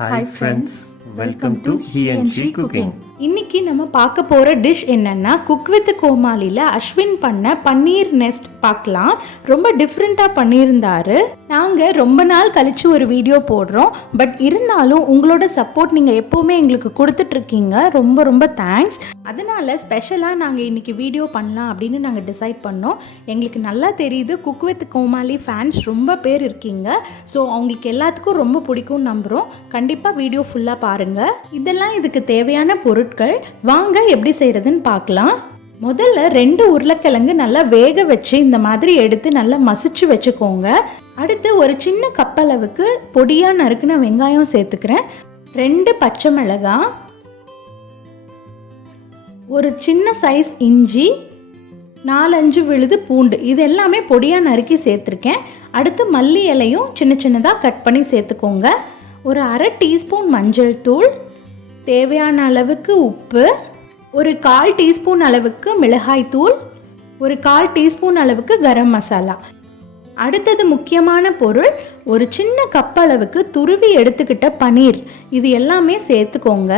Hi friends, welcome to He and She Cooking. இன்னைக்கு நம்ம பார்க்க போற டிஷ் என்னன்னா குக் வித் கோமாலில அஸ்வின் பண்ண பன்னீர் நெஸ்ட் பார்க்கலாம். ரொம்ப டிஃப்ரெண்டா பண்ணியிருந்தாரு. நாங்க ரொம்ப நாள் கழிச்சு ஒரு வீடியோ போடுறோம். பட் இருந்தாலும் உங்களோட சப்போர்ட் நீங்க எப்பவுமே எங்களுக்கு கொடுத்துட்டு இருக்கீங்க. ரொம்ப ரொம்ப தேங்க்ஸ். அதனால ஸ்பெஷலா நாங்க இன்னைக்கு வீடியோ பண்ணலாம் அப்படின்னு நாங்க டிசைட் பண்ணோம். எங்களுக்கு நல்லா தெரியுது குக் வித் கோமாலி ஃபேன்ஸ் ரொம்ப பேர் இருக்கீங்க. ஸோ அவங்களுக்கு எல்லாத்துக்கும் ரொம்ப பிடிக்கும் நம்புறோம். கண்டிப்பா வீடியோ ஃபுல்லா பாருங்க. இதெல்லாம் இதுக்கு தேவையான பொருட்கள். வாங்க எப்படி செய்யறதுன்னு பார்க்கலாம். முதல்ல 2 உருளைக்கிழங்கு நல்லா வேக வச்சு இந்த மாதிரி எடுத்து நல்லா மசிச்சு வச்சுக்கோங்க. அடுத்து ஒரு சின்ன கப் அளவுக்கு பொடியா நறுக்குன வெங்காயம் சேர்த்துக்கிறேன். 2 பச்சை மிளகாய், ஒரு சின்ன சைஸ் இஞ்சி, 4-5 விழுது பூண்டு, இது எல்லாமே பொடியா நறுக்கி சேர்த்துருக்கேன். அடுத்து மல்லி இலையும் சின்ன சின்னதாக கட் பண்ணி சேர்த்துக்கோங்க. ஒரு 1/2 டீஸ்பூன் மஞ்சள் தூள், தேவையான அளவுக்கு உப்பு, ஒரு 1/4 டீஸ்பூன் அளவுக்கு மிளகாய் தூள், ஒரு 1/4 டீஸ்பூன் அளவுக்கு கரம் மசாலா. அடுத்தது முக்கியமான பொருள், ஒரு சின்ன கப் அளவுக்கு துருவி எடுத்துக்கிட்ட பனீர், இது எல்லாமே சேர்த்துக்கோங்க.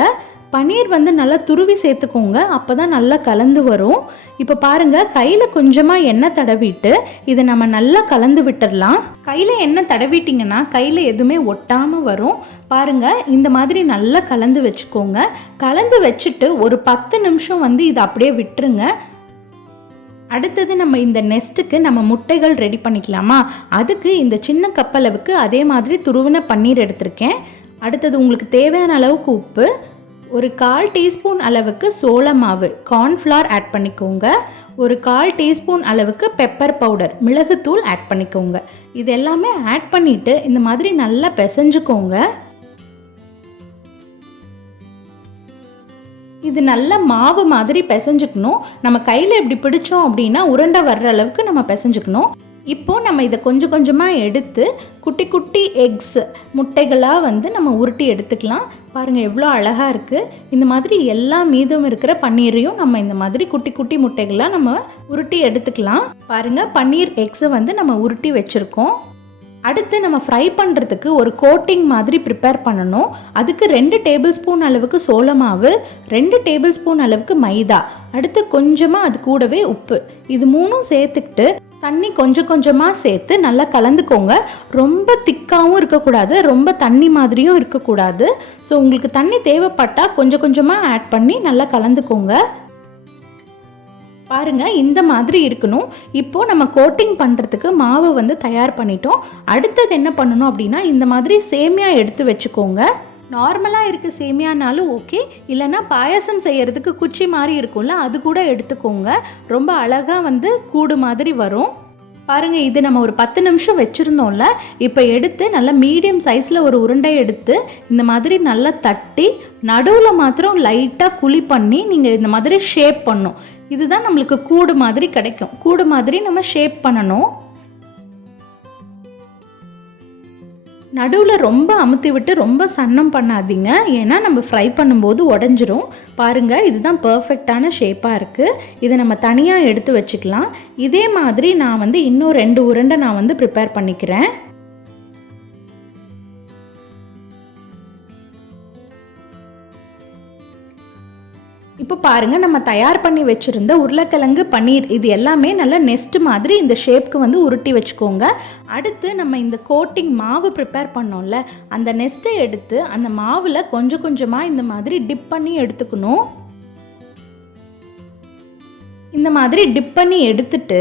பனீர் நல்லா துருவி சேர்த்துக்கோங்க, அப்போ தான் நல்லா கலந்து வரும். இப்போ பாருங்கள், கையில் கொஞ்சமாக எண்ணெய் தடவிட்டு இதை நம்ம நல்லா கலந்து விட்டுடலாம். கையில் எண்ணெய் தடவிட்டிங்கன்னா கையில் எதுவுமே ஒட்டாமல் வரும். பாருங்கள், இந்த மாதிரி நல்லா கலந்து வச்சுக்கோங்க. கலந்து வச்சுட்டு ஒரு 10 நிமிஷம் இதை அப்படியே விட்டுருங்க. அடுத்தது நம்ம இந்த நெஸ்ட்டுக்கு நம்ம முட்டைகள் ரெடி பண்ணிக்கலாமா? அதுக்கு இந்த சின்ன கப்பளவுக்கு அதே மாதிரி துருவின பன்னீர் எடுத்திருக்கேன். அடுத்தது உங்களுக்கு தேவையான அளவுக்கு உப்பு, ஒரு 1/4 டீஸ்பூன் அளவுக்கு சோள மாவு கார்ன்ஃப்ளவர் ஆட் பண்ணிக்கோங்க. ஒரு 1/4 டீஸ்பூன் அளவுக்கு பெப்பர் பவுடர் மிளகுத்தூள் ஆட் பண்ணிக்கோங்க. இது எல்லாமே ஆட் பண்ணிவிட்டு இந்த மாதிரி நல்லா பிசைஞ்சுக்கோங்க. இது நல்ல மாவு மாதிரி பிசைஞ்சுக்கணும். நம்ம கையில் இப்படி பிடிச்சோம் அப்படின்னா உருண்டை வர்ற அளவுக்கு நம்ம பிசைஞ்சுக்கணும். இப்போது நம்ம இதை கொஞ்சம் கொஞ்சமாக எடுத்து குட்டி குட்டி எக்ஸ் முட்டைகளாக நம்ம உருட்டி எடுத்துக்கலாம். பாருங்கள் எவ்வளோ அழகாக இருக்குது. இந்த மாதிரி எல்லா மீதம் இருக்கிற பன்னீரையும் நம்ம இந்த மாதிரி குட்டி குட்டி முட்டைகளாக நம்ம உருட்டி எடுத்துக்கலாம். பாருங்கள், பன்னீர் எக்ஸை நம்ம உருட்டி வச்சுருக்கோம். அடுத்து நம்ம ஃப்ரை பண்ணுறதுக்கு ஒரு கோட்டிங் மாதிரி ப்ரிப்பேர் பண்ணணும். அதுக்கு 2 டேபிள் ஸ்பூன் அளவுக்கு சோள மாவு, 2 டேபிள் ஸ்பூன் அளவுக்கு மைதா, அடுத்து கொஞ்சமாக அது கூடவே உப்பு, இது 3ம் சேர்த்துக்கிட்டு தண்ணி கொஞ்சம் கொஞ்சமாக சேர்த்து நல்லா கலந்துக்கோங்க. ரொம்ப திக்காகவும் இருக்கக்கூடாது, ரொம்ப தண்ணி மாதிரியும் இருக்கக்கூடாது. ஸோ உங்களுக்கு தண்ணி தேவைப்பட்டால் கொஞ்சம் கொஞ்சமாக ஆட் பண்ணி நல்லா கலந்துக்கோங்க. பாருங்கள், இந்த மாதிரி இருக்கணும். இப்போது நம்ம கோட்டிங் பண்ணுறதுக்கு மாவு தயார் பண்ணிட்டோம். அடுத்தது என்ன பண்ணணும் அப்படின்னா, இந்த மாதிரி சேமியா எடுத்து வச்சுக்கோங்க. நார்மலாக இருக்க சேமியானாலும் ஓகே, இல்லைனா பாயாசம் செய்கிறதுக்கு குச்சி மாதிரி இருக்கும்ல, அது கூட எடுத்துக்கோங்க. ரொம்ப அழகாக கூடு மாதிரி வரும். பாருங்கள், இது நம்ம ஒரு 10 நிமிஷம் வச்சுருந்தோம்ல, இப்போ எடுத்து நல்லா மீடியம் சைஸில் ஒரு உருண்டை எடுத்து இந்த மாதிரி நல்லா தட்டி நடுவில் மாத்திரம் லைட்டாக குழி பண்ணி நீங்கள் இந்த மாதிரி ஷேப் பண்ணணும். இதுதான் நம்மளுக்கு கூடு மாதிரி கிடைக்கும். கூடு மாதிரி நம்ம ஷேப் பண்ணணும். நடுவில் ரொம்ப அமுத்தி விட்டு ரொம்ப சன்னம் பண்ணாதீங்க, ஏன்னா நம்ம ஃப்ரை பண்ணும்போது உடஞ்சிரும். பாருங்கள், இதுதான் பர்ஃபெக்டான ஷேப்பாக இருக்குது. இதை நம்ம தனியாக எடுத்து வச்சுக்கலாம். இதே மாதிரி நான் இன்னும் 2 உருண்டை நான் ப்ரிப்பேர் பண்ணிக்கிறேன். இப்போ பாருங்கள், நம்ம தயார் பண்ணி வச்சுருந்த உருளைக்கிழங்கு பன்னீர் இது எல்லாமே நல்லா நெஸ்ட் மாதிரி இந்த ஷேப்க்கு உருட்டி வச்சுக்கோங்க. அடுத்து நம்ம இந்த கோட்டிங் மாவு ப்ரிப்பேர் பண்ணோம்ல, அந்த நெஸ்ட்டை எடுத்து அந்த மாவில் கொஞ்சம் கொஞ்சமாக இந்த மாதிரி டிப் பண்ணி எடுத்துக்கணும். இந்த மாதிரி டிப் பண்ணி எடுத்துட்டு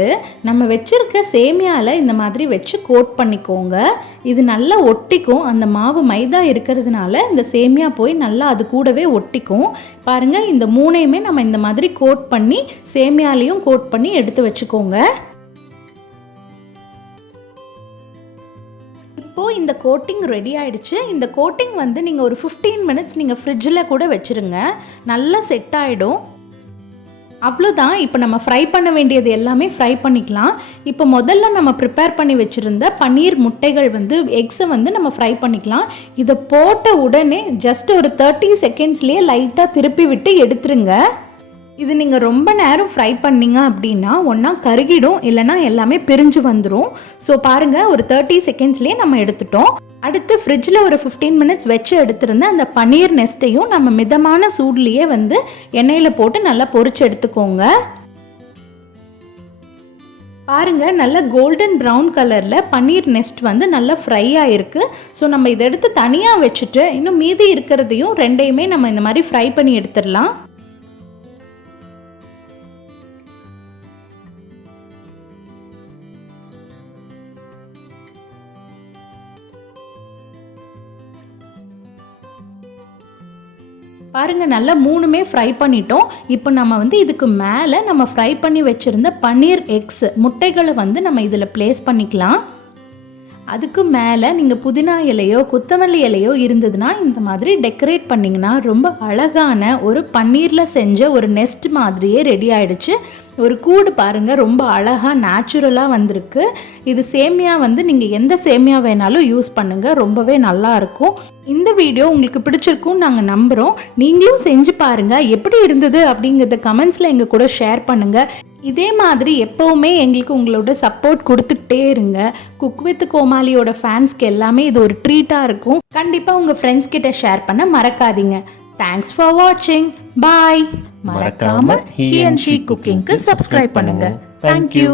நம்ம வச்சுருக்க சேமியாவில் இந்த மாதிரி வச்சு கோட் பண்ணிக்கோங்க. இது நல்லா ஒட்டிக்கும். அந்த மாவு மைதா இருக்கிறதுனால இந்த சேமியா போய் நல்லா அது கூடவே ஒட்டிக்கும். பாருங்கள், இந்த 3ஐயுமே நம்ம இந்த மாதிரி கோட் பண்ணி சேமியாலையும் கோட் பண்ணி எடுத்து வச்சுக்கோங்க. இப்போது இந்த கோட்டிங் ரெடி ஆகிடுச்சு. இந்த கோட்டிங் நீங்கள் ஒரு 15 மினிட்ஸ் நீங்கள் ஃப்ரிட்ஜில் கூட வச்சுருங்க, நல்லா செட் ஆகிடும். அவ்வளோதான். இப்போ நம்ம ஃப்ரை பண்ண வேண்டியது எல்லாமே ஃப்ரை பண்ணிக்கலாம். இப்போ முதல்ல நம்ம ப்ரிப்பேர் பண்ணி வச்சுருந்த பன்னீர் முட்டைகள் எக்ஸை நம்ம ஃப்ரை பண்ணிக்கலாம். இதை போட்ட உடனே ஜஸ்ட் ஒரு 30 செகண்ட்ஸ்லேயே லைட்டாக திருப்பி விட்டு எடுத்துருங்க. இது நீங்கள் ரொம்ப நேரம் ஃப்ரை பண்ணிங்க அப்படின்னா ஒன்றா கருகிடும், இல்லைனா எல்லாமே பிரிஞ்சு வந்துடும். ஸோ பாருங்கள், ஒரு 30 செகண்ட்ஸ்லேயே நம்ம எடுத்துட்டோம். அடுத்து ஃப்ரிட்ஜில் ஒரு 15 மினிட்ஸ் வச்சு எடுத்துருந்த அந்த பன்னீர் நெஸ்ட்டையும் நம்ம மிதமான சூட்லேயே வந்து எண்ணெயில் போட்டு நல்லா பொரிச்சு எடுத்துக்கோங்க. பாருங்கள், நல்ல கோல்டன் ப்ரௌன் கலரில் பன்னீர் நெஸ்ட் வந்து நல்லா ஃப்ரை ஆகிருக்கு. ஸோ நம்ம இதை எடுத்து தனியாக வச்சுட்டு இன்னும் மீதி இருக்கிறதையும் ரெண்டையுமே நம்ம இந்த மாதிரி ஃப்ரை பண்ணி எடுத்துடலாம். பாருங்கள், நல்லா 3மே ஃப்ரை பண்ணிட்டோம். இப்போ நம்ம வந்து இதுக்கு மேலே நம்ம ஃப்ரை பண்ணி வச்சுருந்த பன்னீர் எக்ஸ் முட்டைகளை வந்து நம்ம இதில் ப்ளேஸ் பண்ணிக்கலாம். அதுக்கு மேலே நீங்கள் புதினா இலையோ கொத்தமல்லி இலையோ இருந்ததுன்னா இந்த மாதிரி டெக்கரேட் பண்ணிங்கன்னா ரொம்ப அழகான ஒரு பன்னீரில் செஞ்ச ஒரு நெஸ்ட் மாதிரியே ரெடி ஆகிடுச்சு. ஒரு கூடு பாருங்கள், ரொம்ப அழகாக நேச்சுரலாக வந்திருக்கு. இது சேமியா வந்து நீங்கள் எந்த சேமியா வேணாலும் யூஸ் பண்ணுங்கள், ரொம்பவே நல்லா இருக்கும். இந்த வீடியோ உங்களுக்கு பிடிச்சிருக்கும்னு நாங்கள் நம்புகிறோம். நீங்களும் செஞ்சு பாருங்கள், எப்படி இருந்தது அப்படிங்கிறத கமெண்ட்ஸில் எங்கள் கூட ஷேர் பண்ணுங்கள். இதே மாதிரி எப்போவுமே எங்களுக்கு உங்களோட சப்போர்ட் கொடுத்துக்கிட்டே இருங்க. குக் வித் கோமாளியோட ஃபேன்ஸ்க்கு எல்லாமே இது ஒரு ட்ரீட்டாக இருக்கும். கண்டிப்பாக உங்கள் ஃப்ரெண்ட்ஸ் கிட்ட ஷேர் பண்ண மறக்காதீங்க. தேங்க்ஸ் ஃபார் வாட்சிங். பாய். மறக்காம he and she குக்கிங்க்கு சப்ஸ்கிரைப் பண்ணுங்க. தேங்க்யூ.